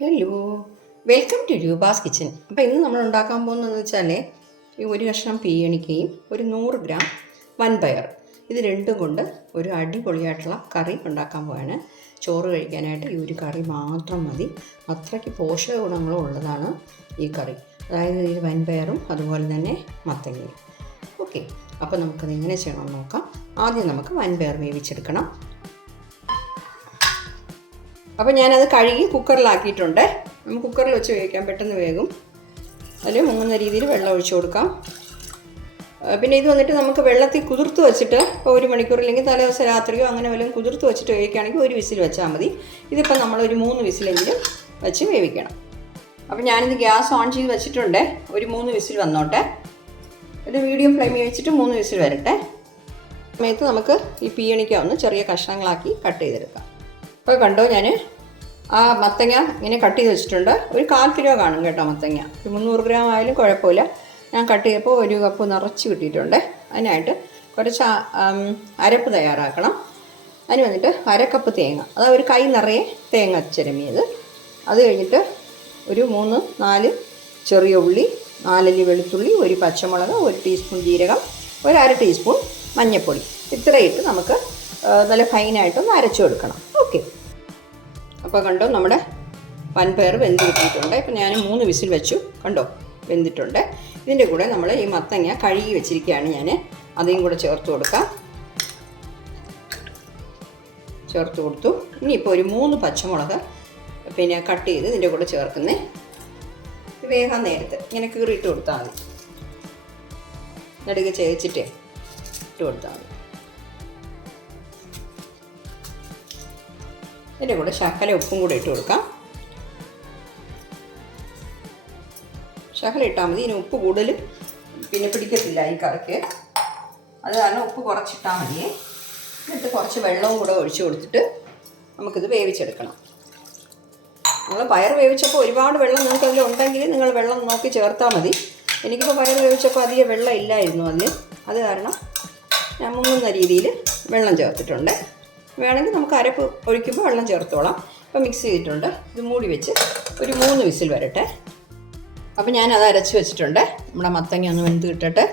Hello welcome to Roopa's kitchen അപ്പോൾ ഇന്ന് നമ്മൾ ഉണ്ടാക്കാൻ പോകുന്നതെന്ന് വെച്ചാൽ ഈ ഒരു കഷ്ണം പീയണിക്കയും ഒരു നൂറ് ഗ്രാം വൻപയർ ഇത് രണ്ടും കൊണ്ട് ഒരു അടിപൊളിയായിട്ടുള്ള കറി ഉണ്ടാക്കാൻ പോവാണ്. ചോറ് കഴിക്കാനായിട്ട് ഈ ഒരു കറി മാത്രം മതി. അത്രയ്ക്ക് പോഷക ഗുണങ്ങളും ഉള്ളതാണ് ഈ കറി. അതായത് ഈ വൻപയറും അതുപോലെ തന്നെ മത്തങ്ങയും. ഓക്കെ അപ്പോൾ നമുക്കത് എങ്ങനെ ചെയ്യണമെന്ന് നോക്കാം. ആദ്യം നമുക്ക് വൻപയർ വേവിച്ചെടുക്കണം. അപ്പോൾ ഞാനത് കഴുകി കുക്കറിലാക്കിയിട്ടുണ്ട്. നമുക്ക് കുക്കറിൽ വെച്ച് വേവിക്കാം. പെട്ടെന്ന് വേകും അതിൽ മുങ്ങുന്ന രീതിയിൽ വെള്ളം ഒഴിച്ചു കൊടുക്കാം. പിന്നെ ഇത് വന്നിട്ട് നമുക്ക് വെള്ളത്തിൽ കുതിർത്ത് വെച്ചിട്ട് ഇപ്പോൾ ഒരു മണിക്കൂർ അല്ലെങ്കിൽ തലേദിവസം രാത്രിയോ അങ്ങനെ വല്ലതും കുതിർത്ത് വെച്ചിട്ട് വേവിക്കുകയാണെങ്കിൽ ഒരു വിസിൽ വെച്ചാൽ മതി. ഇതിപ്പോൾ നമ്മൾ ഒരു മൂന്ന് വിസിലെങ്കിലും വെച്ച് വേവിക്കണം. അപ്പോൾ ഞാനിത് ഗ്യാസ് ഓൺ ചെയ്ത് വെച്ചിട്ടുണ്ട്. ഒരു മൂന്ന് വിസിൽ വന്നോട്ടെ. ഒരു മീഡിയം ഫ്ലെയിമിൽ വെച്ചിട്ട് മൂന്ന് വിസിൽ വരട്ടെ. സമയത്ത് നമുക്ക് ഈ പീയണിക്ക ഒന്ന് ചെറിയ കഷ്ണങ്ങളാക്കി കട്ട് ചെയ്തെടുക്കാം. അപ്പോൾ കണ്ടോ ഞാൻ ആ മത്തങ്ങ ഇങ്ങനെ കട്ട് ചെയ്ത് വെച്ചിട്ടുണ്ട്. ഒരു കാൽ കിലോ കാണും കേട്ടോ മത്തങ്ങ. ഒരു മുന്നൂറ് ഗ്രാം ആയാലും കുഴപ്പമില്ല. ഞാൻ കട്ട് ചെയ്തപ്പോൾ ഒരു കപ്പ് നിറച്ച് കിട്ടിയിട്ടുണ്ട്. അതിനായിട്ട് കുറച്ച് അരപ്പ് തയ്യാറാക്കണം. അതിന് വന്നിട്ട് അരക്കപ്പ് തേങ്ങ. അത് ഒരു കൈ നിറയെ തേങ്ങ ചിരമിയത് അത് കഴിഞ്ഞിട്ട് ഒരു മൂന്ന് നാല് ചെറിയ ഉള്ളി നാലല്ലി വെളുത്തുള്ളി ഒരു പച്ചമുളക് ഒരു ടീസ്പൂൺ ജീരകം ഒരു അര ടീസ്പൂൺ മഞ്ഞൾപ്പൊടി ഇത്രയിട്ട് നമുക്ക് നല്ല ഫൈനായിട്ടൊന്ന് അരച്ചു കൊടുക്കണം. ഓക്കെ. അപ്പോൾ കണ്ടോ നമ്മുടെ വൻപയർ വെന്ത് കിട്ടിയിട്ടുണ്ട് ഇപ്പം ഞാൻ മൂന്ന് വിസിൽ വെച്ചു. കണ്ടോ? വെന്തിട്ടുണ്ട്. ഇതിന്റെ കൂടെ നമ്മൾ ഈ മത്തങ്ങ കഴുകി വെച്ചിരിക്കുകയാണ് ഞാൻ അதைയും കൂടെ ചേർത്ത് കൊടുക്കാം. ചേർത്ത് കൊടുത്തു. ഇനിയിപ്പോൾ ഒരു മൂന്ന് പച്ചമുളക് പിന്നെ കട്ട് ചെയ്ത് ഇതിന്റെ കൂടെ ചേർക്കുന്നേ. വേഗം നേരത്തെ ഇങ്ങനെ കീറിയിട്ട് കൊടുത്താൽ മതി. നടുക്ക് ചേച്ചിട്ടേ ഇട്ട് കൊടുത്താൽ മതി. ഇതിന്റെ കൂടെ ശകല ഉപ്പും കൂടെ ഇട്ട് കൊടുക്കാം. ശകല ഇട്ടാൽ മതി. ഇനി ഉപ്പ് കൂടുതൽ പിന്നെ പിടിക്കത്തില്ല ഈ കറിക്ക്. അത് കാരണം ഉപ്പ് കുറച്ചിട്ടാൽ മതിയേ എന്നിട്ട് കുറച്ച് വെള്ളവും കൂടെ ഒഴിച്ച് കൊടുത്തിട്ട് നമുക്കിത് വേവിച്ചെടുക്കണം. നിങ്ങൾ പയർ വേവിച്ചപ്പോൾ ഒരുപാട് വെള്ളം നിങ്ങൾക്ക് അതിൽ ഉണ്ടെങ്കിൽ നിങ്ങൾ വെള്ളം നോക്കി ചേർത്താൽ മതി. എനിക്കിപ്പോൾ പയർ വേവിച്ചപ്പോൾ അധികം വെള്ളം ഇല്ലായിരുന്നു അതിൽ അത് കാരണം ഞാൻ മുങ്ങുന്ന രീതിയിൽ വെള്ളം ചേർത്തിട്ടുണ്ട്. വേണമെങ്കിൽ നമുക്ക് അരപ്പ് ഒഴിക്കുമ്പോൾ വെള്ളം ചേർത്തോളാം. അപ്പോൾ മിക്സ് ചെയ്തിട്ടുണ്ട്. ഇത് മൂടി വെച്ച് ഒരു മൂന്ന് വിസിൽ വരട്ടെ. അപ്പോൾ ഞാൻ അത് അരച്ച് വെച്ചിട്ടുണ്ട്. നമ്മുടെ മത്തങ്ങ ഒന്ന് വെന്ത് കിട്ടട്ടെ.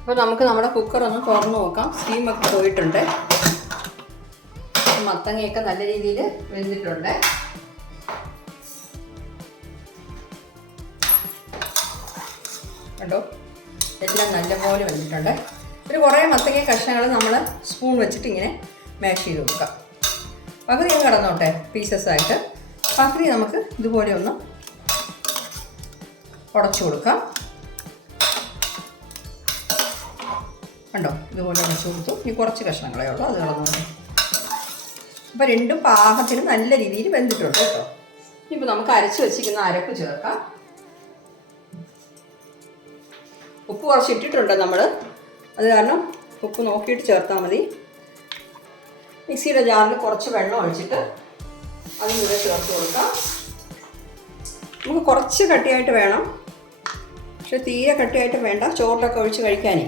അപ്പോൾ നമുക്ക് നമ്മുടെ കുക്കർ ഒന്ന് തുറന്ന് നോക്കാം. സ്റ്റീമൊക്കെ പോയിട്ടുണ്ട്. മത്തങ്ങയൊക്കെ നല്ല രീതിയിൽ വെന്തിട്ടുണ്ട്. കണ്ടോ? എല്ലാം നല്ലപോലെ വെന്തിട്ടുണ്ട്. ഒരു കുറേ മത്തങ്ങ കഷ്ണങ്ങൾ നമ്മൾ സ്പൂൺ വെച്ചിട്ട് ഇങ്ങനെ മാഷ് ചെയ്ത് കൊടുക്കാം. പകുതി ഞാൻ കടന്നോട്ടെ പീസസ് ആയിട്ട്. പകുതി നമുക്ക് ഇതുപോലെ ഒന്ന് ഉടച്ചു കൊടുക്കാം. കണ്ടോ? ഇതുപോലെ ഉടച്ചു കൊടുത്തു. ഇനി കുറച്ച് കഷ്ണങ്ങളേ ഉള്ളൂ അത് കടന്നോട്ടെ. അപ്പോൾ രണ്ടും പാകത്തിന് നല്ല രീതിയിൽ വെന്തിട്ടുണ്ട് കേട്ടോ. ഇനിയിപ്പോൾ നമുക്ക് അരച്ച് വെച്ചിരിക്കുന്ന അരപ്പ് ചേർക്കാം. ഉപ്പ് കുറച്ച് ഇട്ടിട്ടുണ്ട് നമ്മൾ അത് കാരണം ഉപ്പ് നോക്കിയിട്ട് ചേർത്താൽ മതി. മിക്സിയുടെ ജാറിൽ കുറച്ച് വെള്ളം ഒഴിച്ചിട്ട് അതും കൂടെ ചേർത്ത് കൊടുക്കാം. നമുക്ക് കുറച്ച് കട്ടിയായിട്ട് വേണം. പക്ഷെ തീരെ കട്ടിയായിട്ട് വേണ്ട. ചോറിലൊക്കെ ഒഴിച്ച് കഴിക്കാനേ.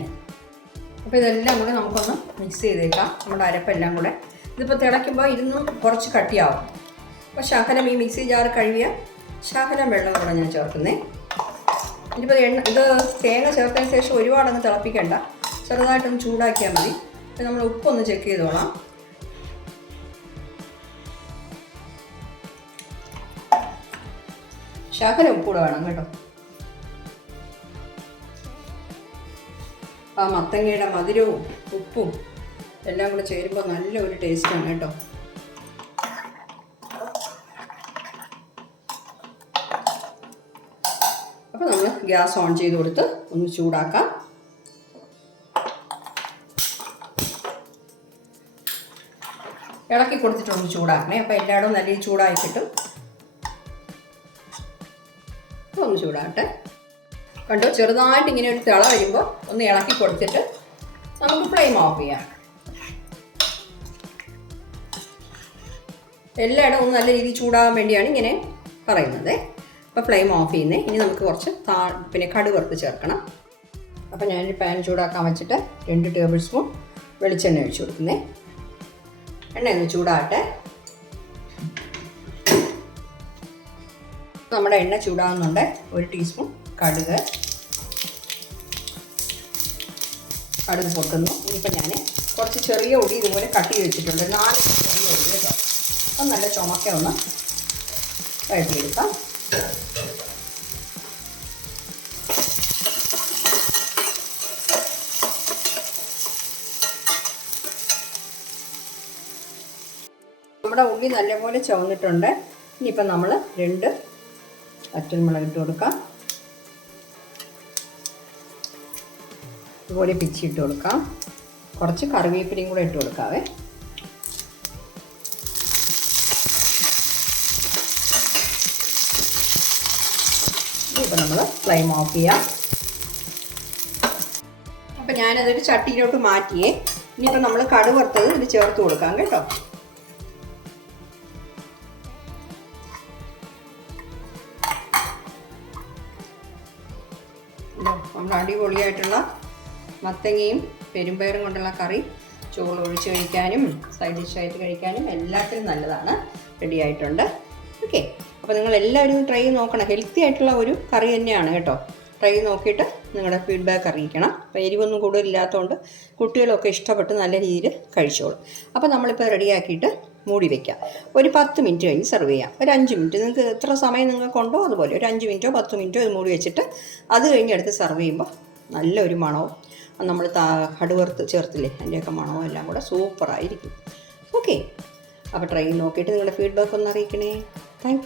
അപ്പോൾ ഇതെല്ലാം കൂടെ നമുക്കൊന്ന് മിക്സ് ചെയ്തേക്കാം. നമ്മുടെ അരപ്പെല്ലാം കൂടെ. ഇതിപ്പോൾ തിളയ്ക്കുമ്പോൾ ഇരുന്നും കുറച്ച് കട്ടിയാവും. അപ്പോൾ ശകലം ഈ മിക്സി ജാർ കഴുകിയ ശകലം വെള്ളം കൂടെ ഞാൻ ചേർക്കുന്നേ. ഇനിയിപ്പോൾ എണ്ണ ഇത് തേങ്ങ ചേർത്തതിന് ശേഷം ഒരുപാടൊന്ന് തിളപ്പിക്കണ്ട. ചെറുതായിട്ടൊന്ന് ചൂടാക്കിയാൽ മതി. നമ്മൾ ഉപ്പൊന്ന് ചെക്ക് ചെയ്തോളാം. ശകലം ഉപ്പൂടെ വേണം കേട്ടോ. ആ മത്തങ്ങയുടെ മധുരവും ഉപ്പും എല്ലാം കൂടെ ചേരുമ്പോൾ നല്ല ഒരു ടേസ്റ്റാണ് കേട്ടോ. അപ്പോൾ നമ്മൾ ഗ്യാസ് ഓൺ ചെയ്ത് കൊടുത്ത് ഒന്ന് ചൂടാക്കാം. ഇളക്കി കൊടുത്തിട്ടൊന്ന് ചൂടാക്കണേ. അപ്പോൾ എല്ലായിടവും നല്ല ചൂടായി കിട്ടും. ഒന്ന് ചൂടാട്ടെ കണ്ടോ? ചെറുതായിട്ട് ഇങ്ങനെ ഒരു തിള വരുമ്പോൾ ഒന്ന് ഇളക്കി കൊടുത്തിട്ട് നമുക്ക് ഫ്ലെയിം ഓഫ് ചെയ്യാം. എല്ലായിടവും നല്ല രീതിയിൽ ചൂടാകാൻ വേണ്ടിയാണ് ഇങ്ങനെ പറയുന്നത്. അപ്പോൾ ഫ്ലെയിം ഓഫ് ചെയ്യുന്നത് ഇനി നമുക്ക് കുറച്ച് താ പിന്നെ കടുവറുത്ത് ചേർക്കണം. അപ്പോൾ ഞാനൊരു പാൻ ചൂടാക്കാൻ വെച്ചിട്ട് രണ്ട് ടേബിൾ സ്പൂൺ വെളിച്ചെണ്ണ ഒഴിച്ചു കൊടുക്കുന്നത് എണ്ണ ഒന്ന് ചൂടാകട്ടെ നമ്മുടെ എണ്ണ ചൂടാവുന്നുണ്ട്. ഒരു ടീസ്പൂൺ കടുക്. കടുക് പൊട്ടുന്നു. ഇനിയിപ്പോൾ ഞാൻ കുറച്ച് ചെറിയ ഉള്ളി ഇതുപോലെ കട്ട് വെച്ചിട്ടുണ്ട്. നാല് ചെറിയ ഉള്ളി കേട്ടോ. അപ്പം നല്ല ചുമക്ക ഒന്ന് വഴറ്റിയെടുക്കാം. നമ്മുടെ ഉള്ളി നല്ലപോലെ ചുവന്നിട്ടുണ്ട്. ഇനിയിപ്പോൾ നമ്മൾ രണ്ട് വറ്റൽമുളക് ഇട്ട് കൊടുക്കാം. ഇതുപോലെ പിച്ചിട്ട് കൊടുക്കാം. കുറച്ച് കറിവേപ്പിലയും കൂടെ ഇട്ട് കൊടുക്കാവേ. ഇപ്പം നമ്മൾ ഫ്ലെയിം ഓഫ് ചെയ്യാം. അപ്പം ഞാനതൊരു ചട്ടിയിലോട്ട് മാറ്റിയേ. ഇനിയിപ്പോൾ നമ്മൾ കടുവറുത്തത് ഇത് ചേർത്ത് കൊടുക്കാം കേട്ടോ. നമ്മുടെ അടിപൊളിയായിട്ടുള്ള മത്തങ്ങയും പെരുമ്പയറും കൊണ്ടുള്ള കറി ചോറ് ഒഴിച്ച് കഴിക്കാനും സൈഡ് ഡിഷായിട്ട് കഴിക്കാനും എല്ലാത്തിനും നല്ലതാണ്. റെഡി ആയിട്ടുണ്ട്. ഓക്കെ അപ്പോൾ നിങ്ങൾ എല്ലാവരും ട്രൈ ചെയ്ത് നോക്കണം. ഹെൽത്തി ആയിട്ടുള്ള ഒരു കറി തന്നെയാണ് കേട്ടോ. ട്രൈ നോക്കിയിട്ട് നിങ്ങളുടെ ഫീഡ്ബാക്ക് അറിയിക്കണം. അപ്പോൾ എരിവൊന്നും കൂടുതലില്ലാത്തതുകൊണ്ട് കുട്ടികളൊക്കെ ഇഷ്ടപ്പെട്ട് നല്ല രീതിയിൽ കഴിച്ചോളും. അപ്പോൾ നമ്മളിപ്പോൾ റെഡിയാക്കിയിട്ട് മൂടി വയ്ക്കുക ഒരു പത്ത് മിനിറ്റ് കഴിഞ്ഞ് സെർവ് ചെയ്യാം. ഒരു അഞ്ച് മിനിറ്റ്. നിങ്ങൾക്ക് എത്ര സമയം നിങ്ങൾക്കുണ്ടോ അതുപോലെ ഒരു അഞ്ച് മിനിറ്റോ പത്ത് മിനിറ്റോ ഇത് മൂടി വെച്ചിട്ട് അത് കഴിഞ്ഞ് എടുത്ത് സെർവ് ചെയ്യുമ്പോൾ നല്ലൊരു മണവും നമ്മൾ താ കടുവർത്ത് ചേർത്തില്ലേ അതിന്റെയൊക്കെ മണവും എല്ലാം കൂടെ സൂപ്പറായിരിക്കും ഓക്കെ അപ്പോൾ ട്രെയിൻ നോക്കിയിട്ട് നിങ്ങളുടെ ഫീഡ്ബാക്ക് ഒന്ന് അറിയിക്കണേ. താങ്ക്